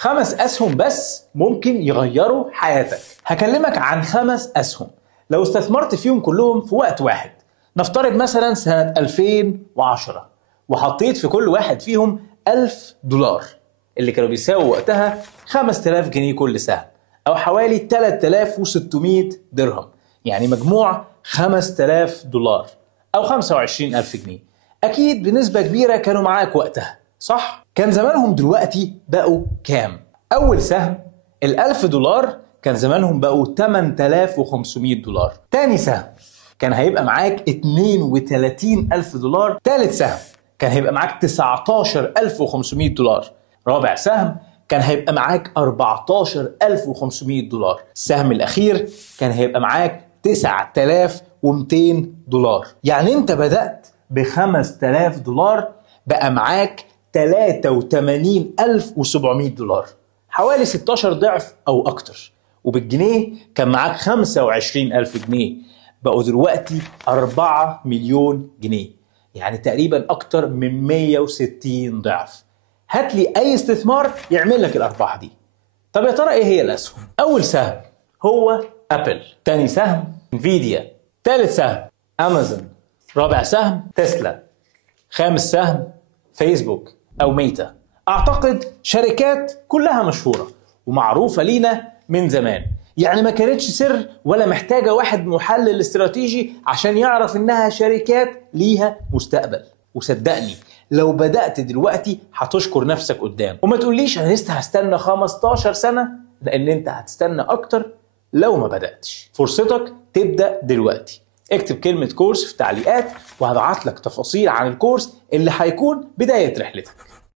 5 أسهم بس ممكن يغيروا حياتك. هكلمك عن 5 أسهم لو استثمرت فيهم كلهم في وقت واحد، نفترض مثلا سنة 2010، وحطيت في كل واحد فيهم $1000 اللي كانوا بيساووا وقتها 5000 جنيه كل سهم، أو حوالي 3600 درهم، يعني مجموع $5000 أو 25000 جنيه. أكيد بنسبة كبيرة كانوا معاك وقتها، صح؟ كان زمانهم دلوقتي بقوا كام؟ أول سهم $1000 كان زمانهم بقوا $8500. تاني سهم كان هيبقى معاك $32000. تالت سهم كان هيبقى معاك $19500. رابع سهم كان هيبقى معاك $14500. السهم الأخير كان هيبقى معاك $9200. يعني أنت بدأت ب$5000، بقى معاك $83700، حوالي 16 ضعف أو أكتر. وبالجنيه كان معاك 25000 جنيه، بقوا دلوقتي 4 مليون جنيه، يعني تقريبا أكتر من 160 ضعف. هات لي أي استثمار يعمل لك الأرباح دي. طب يا ترى إيه هي الأسهم؟ أول سهم هو أبل، تاني سهم انفيديا، تالت سهم أمازون، رابع سهم تسلا، خامس سهم فيسبوك أو ميتا. أعتقد شركات كلها مشهورة ومعروفة لينا من زمان، يعني ما كانتش سر ولا محتاجة واحد محلل استراتيجي عشان يعرف إنها شركات ليها مستقبل. وصدقني لو بدأت دلوقتي هتشكر نفسك قدام. وما تقوليش أنا لسه هستنى 15 سنة، لأن أنت هتستنى أكتر لو ما بدأتش. فرصتك تبدأ دلوقتي. اكتب كلمة كورس في التعليقات وهبعت لك تفاصيل عن الكورس اللي هيكون بداية رحلتك.